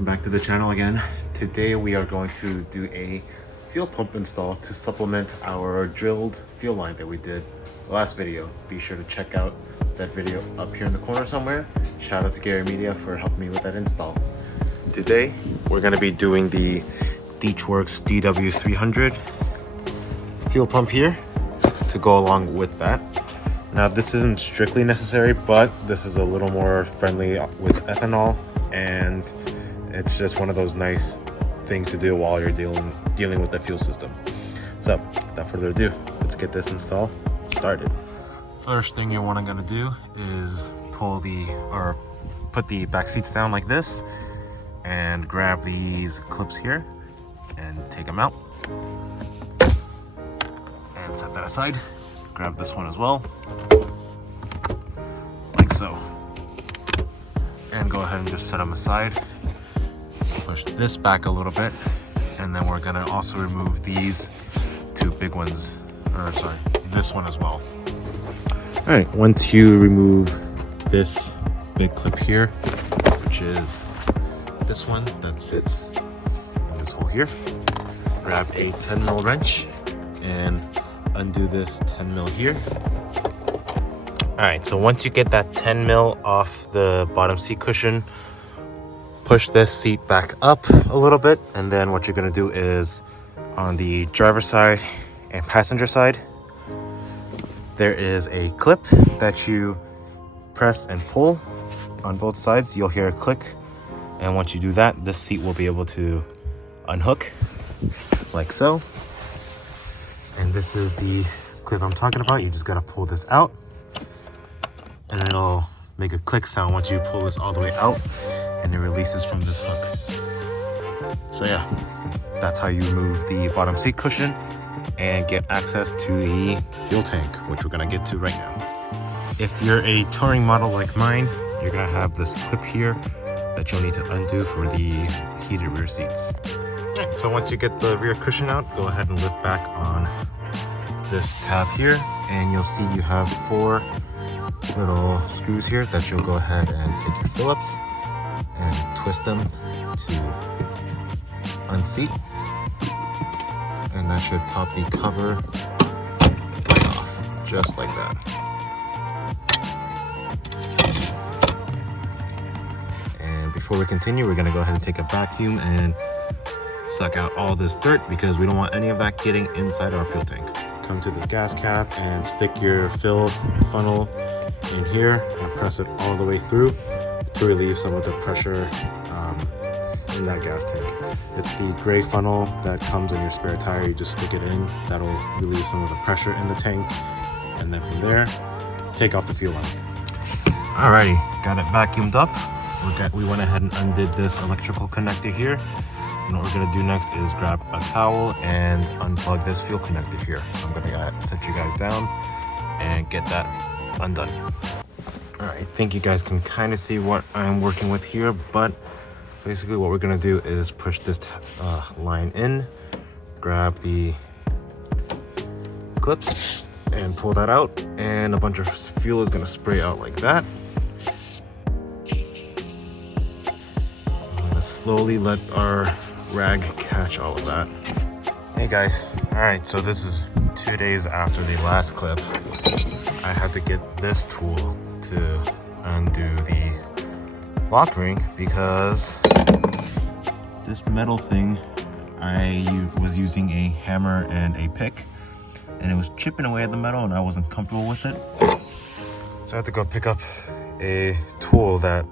welcome back to the channel again. Today we are going to do a fuel pump install to supplement our drilled fuel line that we did last video. Be sure to check out that video up here in the corner somewhere. Shout out to Gary Media for helping me with that install. Today we're going to be doing the DeechWorks DW300 fuel pump here to go along with that. Now this isn't strictly necessary, but this is a little more friendly with ethanol, and it's just one of those nice things to do while you're dealing with the fuel system. So without further ado, let's get this install started. First thing you're gonna do is put the back seats down like this and grab these clips here and take them out and set that aside. Grab this one as well, like so, and go ahead and just set them aside. Push this back a little bit, and then we're gonna also remove these two big ones, or sorry, this one as well. All right, once you remove this big clip here, which is this one that sits in this hole here, grab a 10mm wrench and undo this 10mm here. All right, so once you get that 10mm off the bottom seat cushion, push this seat back up a little bit, and then what you're gonna do is on the driver's side and passenger side, there is a clip that you press and pull on both sides. You'll hear a click, and once you do that, this seat will be able to unhook like so. And this is the clip I'm talking about. You just gotta pull this out, and it'll make a click sound once you pull this all the way out, and it releases from this hook. So yeah, that's how you remove the bottom seat cushion and get access to the fuel tank, which we're gonna get to right now. If you're a touring model like mine, you're gonna have this clip here that you'll need to undo for the heated rear seats. Alright, so once you get the rear cushion out, go ahead and lift back on this tab here, and you'll see you have 4 little screws here that you'll go ahead and take your Phillips and twist them to unseat, and that should pop the cover right off, just like that. And before we continue, we're gonna go ahead and take a vacuum and suck out all this dirt, because we don't want any of that getting inside our fuel tank. Come to this gas cap and stick your fill funnel in here and press it all the way through to relieve some of the pressure in that gas tank. It's the gray funnel that comes in your spare tire. You just stick it in. That'll relieve some of the pressure in the tank, and then from there, take off the fuel line. Alrighty, got it vacuumed up. We went ahead and undid this electrical connector here. And what we're gonna do next is grab a towel and unplug this fuel connector here. I'm gonna set you guys down and get that undone. All right, I think you guys can kind of see what I'm working with here, but basically what we're gonna do is push this line in, grab the clips and pull that out, and a bunch of fuel is gonna spray out like that. I'm gonna slowly let our rag catch all of that. Hey guys, all right, so this is 2 days after the last clip. I had to get this tool to undo the lock ring, because this metal thing, I was using a hammer and a pick, and it was chipping away at the metal, and I wasn't comfortable with it. So I had to go pick up a tool that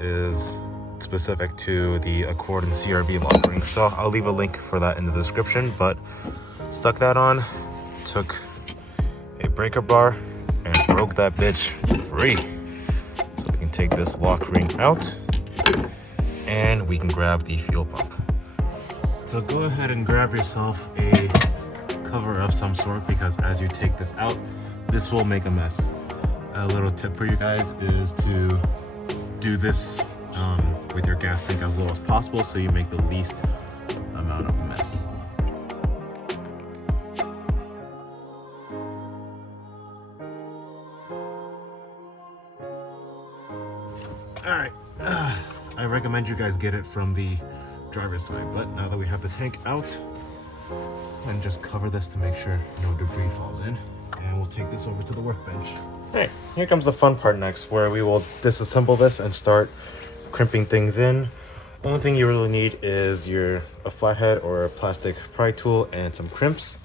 is specific to the Accord and CRV lock ring. So I'll leave a link for that in the description, but stuck that on, took a breaker bar and broke that bitch free. So we can take this lock ring out and we can grab the fuel pump. So go ahead and grab yourself a cover of some sort, because as you take this out, this will make a mess. A little tip for you guys is to do this with your gas tank as low as possible, so you make the least amount of mess. All right, I recommend recommend you guys get it from the driver's side. But now that we have the tank out, and just cover this to make sure no debris falls in, and we'll take this over to the workbench. Alright, here comes the fun part next, where we will disassemble this and start crimping things in. Only thing you really need is a flathead or a plastic pry tool and some crimps.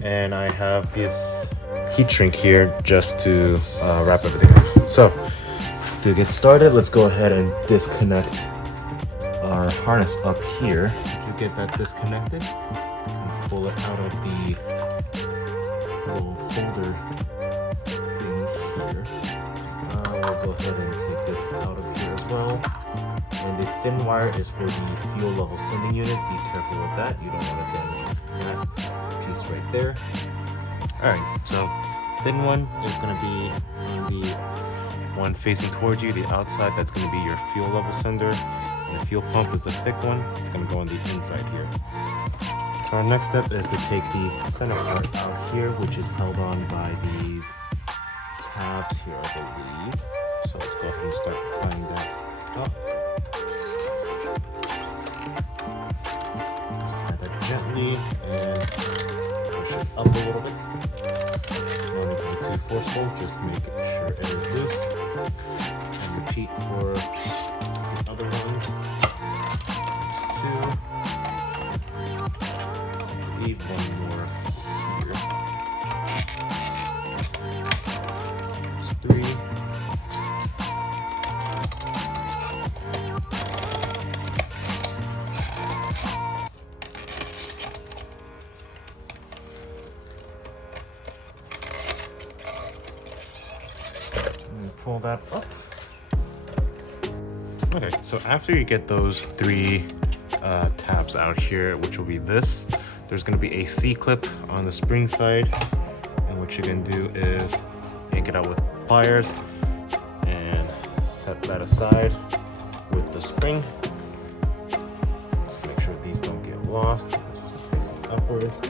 And I have this heat shrink here just to wrap everything up. So to get started, let's go ahead and disconnect our harness up here. If you get that disconnected, and pull it out of the little holder thing here. We'll go ahead and take this out of here as well. And the thin wire is for the fuel level sending unit. Be careful with that. You don't want to damage that piece right there. Alright, so thin one is going to be on the one facing towards you. The outside, that's going to be your fuel level sender. And the fuel pump is the thick one. It's going to go on the inside here. So our next step is to take the center part out here, which is held on by these tabs here, I believe. So let's go ahead and start prying that up. Let's pry that gently and push it up a little bit. No need to be too forceful, just make sure it is loose. And repeat for the other ones. There's 2. Leave one more here. There's 3. Pull that up. Okay, so after you get those 3 tabs out here, which will be this, there's going to be a C-clip on the spring side, and what you're going to do is yank it out with pliers and set that aside with the spring. Just make sure these don't get lost. This was facing upwards.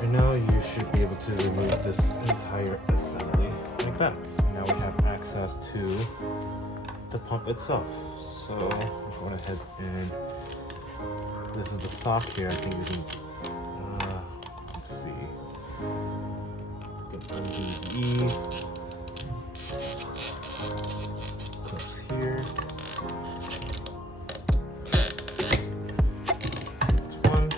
And now you should be able to remove this entire assembly like that. Now we have access to the pump itself. So I'm going ahead and this is the sock here. I think we can, let's see, get these clips here. That's one.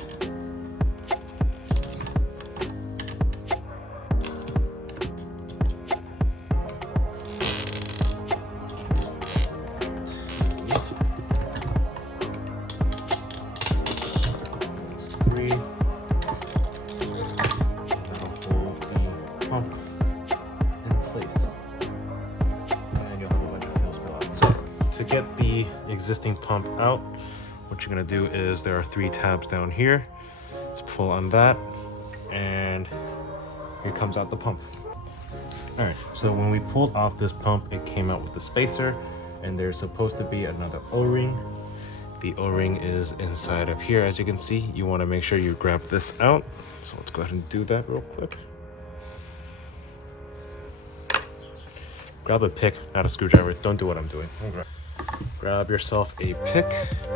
To get the existing pump out, what you're going to do is there are 3 tabs down here. Let's pull on that, and here comes out the pump. Alright, so when we pulled off this pump, it came out with the spacer, and there's supposed to be another O-ring. The O-ring is inside of here. As you can see, you want to make sure you grab this out. So let's go ahead and do that real quick. Grab a pick, not a screwdriver. Don't do what I'm doing. Grab yourself a pick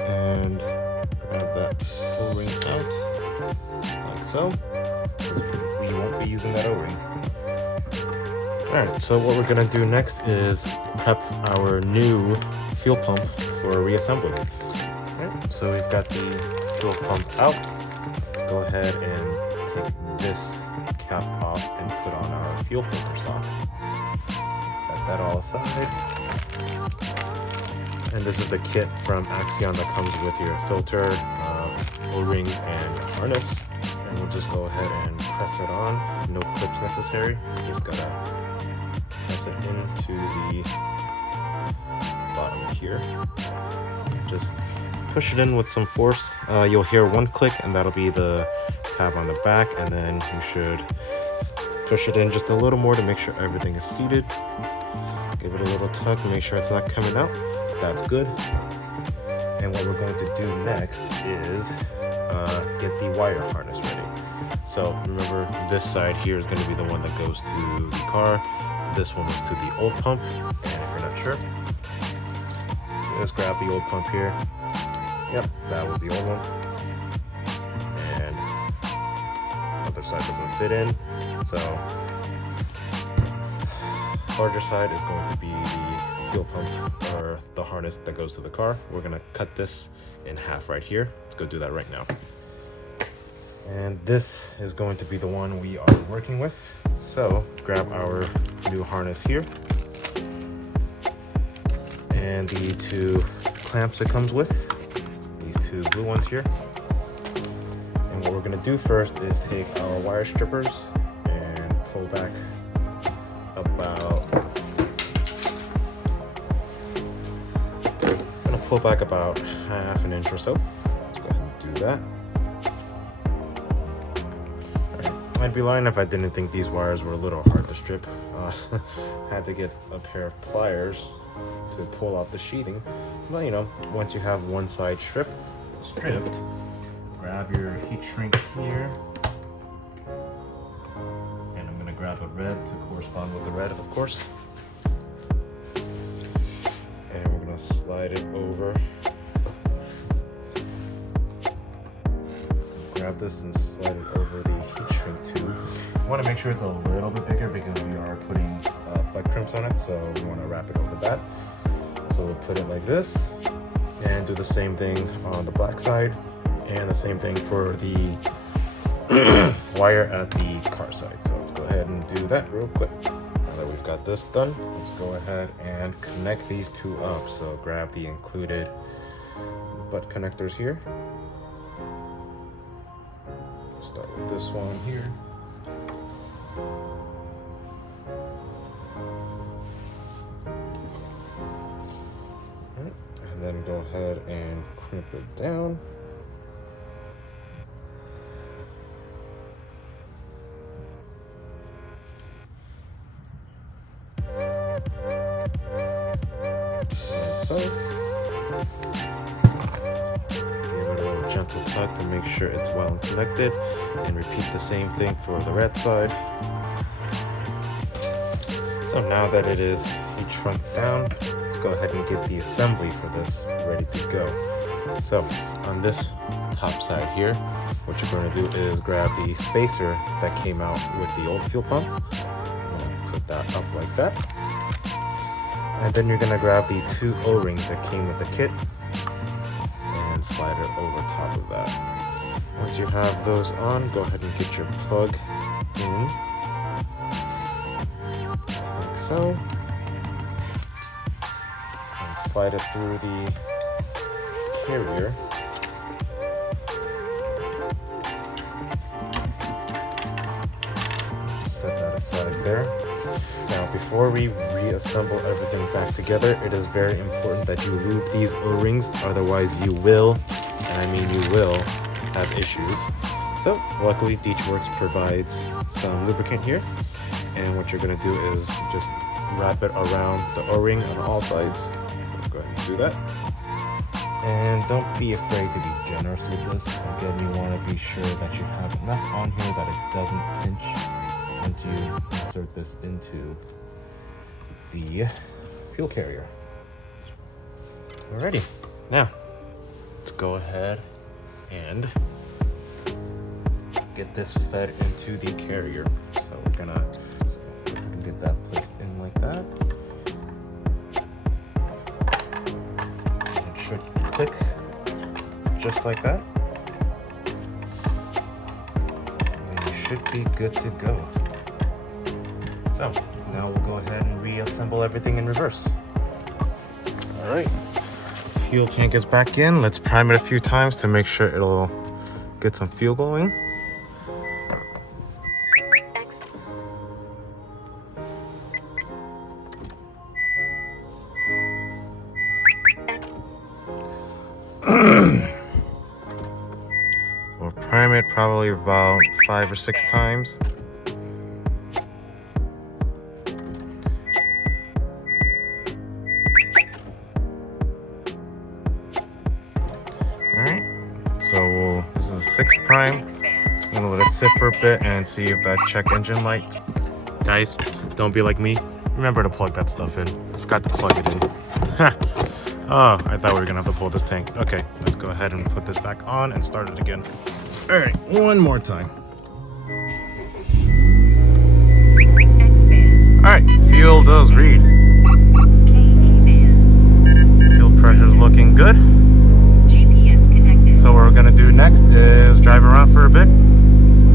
and grab that O-ring out, like so. We won't be using that O-ring. Alright, so what we're gonna do next is prep our new fuel pump for reassembly. Alright, so we've got the fuel pump out. Let's go ahead and take this cap off and put on our fuel filter sock. Set that all aside. And this is the kit from Axion that comes with your filter, O-rings, and harness. And we'll just go ahead and press it on. No clips necessary. You just gotta press it into the bottom here. Just push it in with some force. You'll hear one click, and that'll be the tab on the back. And then you should push it in just a little more to make sure everything is seated. Give it a little tug, make sure it's not coming out. That's good. And what we're going to do next is get the wire harness ready. So remember, this side here is going to be the one that goes to the car. This one was to the old pump. And if you're not sure, is grab the old pump here. Yep, that was the old one. And other side doesn't fit in. So larger side is going to be the fuel pump or the harness that goes to the car. We're gonna cut this in half right here. Let's go do that right now. And this is going to be the one we are working with. So grab our new harness here and the two clamps it comes with, these two blue ones here. And what we're gonna do first is take our wire strippers and pull back about half an inch or so. Let's go ahead and do that. I'd be lying if I didn't think these wires were a little hard to strip. Had to get a pair of pliers to pull off the sheathing. But you know, once you have one side stripped, grab your heat shrink here. And I'm gonna grab a red to correspond with the red, of course. And we're gonna slide it over. Grab this and slide it over the heat shrink tube. You want to make sure it's a little bit bigger because we are putting butt crimps on it, so we want to wrap it over that. So we'll put it like this and do the same thing on the black side and the same thing for the wire at the car side. So let's go ahead and do that real quick. Now that we've got this done, let's go ahead and connect these two up. So grab the included butt connectors here. Start with this one here. Right. And then go ahead and crimp it down. Like so. Gentle tug to make sure it's well connected, and repeat the same thing for the red side. So now that it is heat shrunk down, let's go ahead and get the assembly for this ready to go. So on this top side here, what you're going to do is grab the spacer that came out with the old fuel pump. Put that up like that. And then you're going to grab the two O-rings that came with the kit and slide it over top of that. Once you have those on, go ahead and get your plug in, like so, and slide it through the carrier. Set that aside there. Now, before we reassemble everything back together, it is very important that you lube these O-rings, otherwise you will, and I mean you will, have issues. So, luckily DW300C provides some lubricant here, and what you're going to do is just wrap it around the O-ring on all sides. Let's go ahead and do that. And don't be afraid to be generous with this. Again, you want to be sure that you have enough on here that it doesn't pinch once you insert this into the fuel carrier. Alrighty, now let's go ahead and get this fed into the carrier. So we're gonna get that placed in like that. It should click just like that. And you should be good to go. So now we'll go ahead and reassemble everything in reverse. All right, fuel tank is back in. Let's prime it a few times to make sure it'll get some fuel going. We'll prime it probably about 5 or 6 times. So this is the 6th prime. I'm gonna let it sit for a bit and see if that check engine lights. Guys, don't be like me. Remember to plug that stuff in. I forgot to plug it in. Oh, I thought we were gonna have to pull this tank. Okay, let's go ahead and put this back on and start it again. All right, one more time. All right, fuel does read. Fuel pressure is looking good. So what we're gonna do next is drive around for a bit,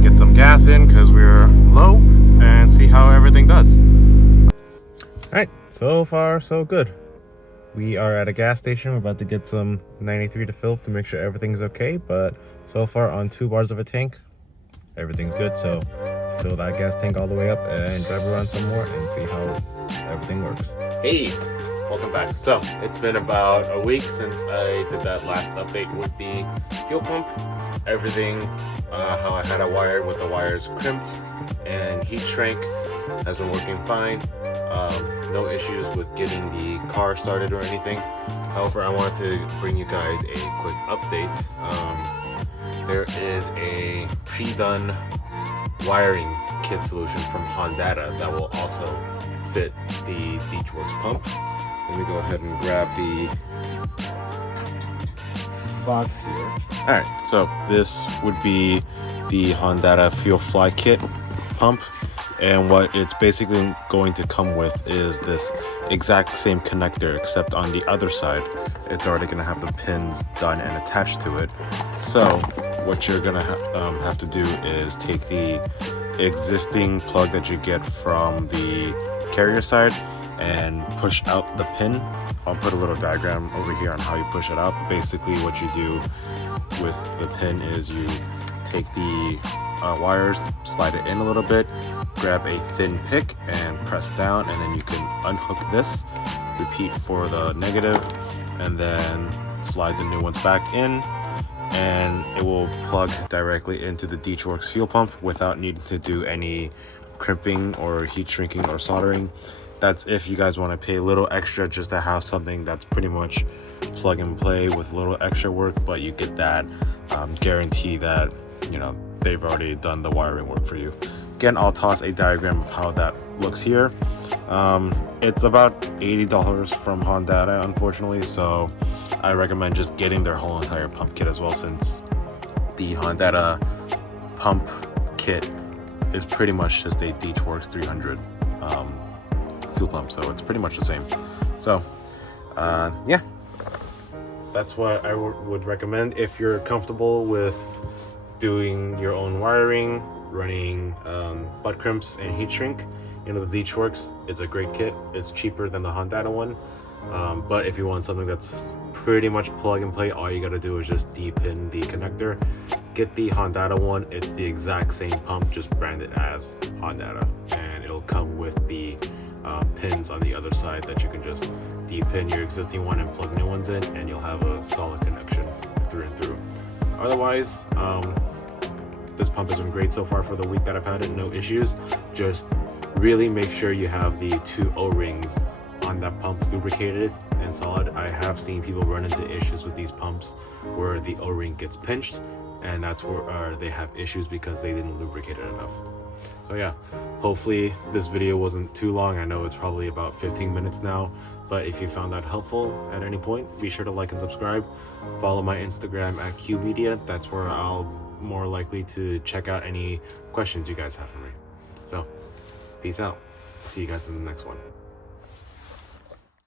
get some gas in because we're low, and see how everything does. All right, so far so good. We are at a gas station. We're about to get some 93 to fill to make sure everything's okay, but so far on 2 bars of a tank, everything's good. So let's fill that gas tank all the way up and drive around some more and see how everything works. Hey, welcome back. So it's been about a week since I did that last update with the fuel pump. Everything, how I had it wired with the wires crimped and heat shrink has been working fine. No issues with getting the car started or anything. However, I wanted to bring you guys a quick update. There is a pre-done wiring kit solution from Honda that will also fit the DRob pump. Let me go ahead and grab the box here. Alright, so this would be the Honda Fuel Fly Kit pump. And what it's basically going to come with is this exact same connector, except on the other side, it's already going to have the pins done and attached to it. So what you're going to have to do is take the existing plug that you get from the carrier side and push out the pin. I'll put a little diagram over here on how you push it out. Basically what you do with the pin is you take the wires, slide it in a little bit, grab a thin pick and press down, and then you can unhook this, repeat for the negative, and then slide the new ones back in, and it will plug directly into the DRob fuel pump without needing to do any crimping or heat shrinking or soldering. That's if you guys want to pay a little extra just to have something that's pretty much plug and play with a little extra work, but you get that guarantee that, you know, they've already done the wiring work for you. Again, I'll toss a diagram of how that looks here. It's about $80 from Honda, unfortunately, so I recommend just getting their whole entire pump kit as well, since the Honda pump kit is pretty much just a DRob 300 fuel pump, so it's pretty much the same. So yeah, that's what I would recommend if you're comfortable with doing your own wiring, running butt crimps and heat shrink. You know, the DRob, it's a great kit. It's cheaper than the Honda one, but if you want something that's pretty much plug and play, all you gotta do is just de-pin the connector. Get the Honda one. It's the exact same pump, just branded as Honda, and it'll come with the pins on the other side that you can just de-pin your existing one and plug new ones in, and you'll have a solid connection through and through. Otherwise, this pump has been great so far for the week that I've had it, no issues. Just really make sure you have the 2 O-rings on that pump lubricated and solid. I have seen people run into issues with these pumps where the O-ring gets pinched, and that's where they have issues because they didn't lubricate it enough. So yeah, hopefully this video wasn't too long. I know it's probably about 15 minutes now, but if you found that helpful at any point, be sure to like and subscribe. Follow my Instagram at QMedia. That's where I'll more likely to check out any questions you guys have for me. So peace out. See you guys in the next one.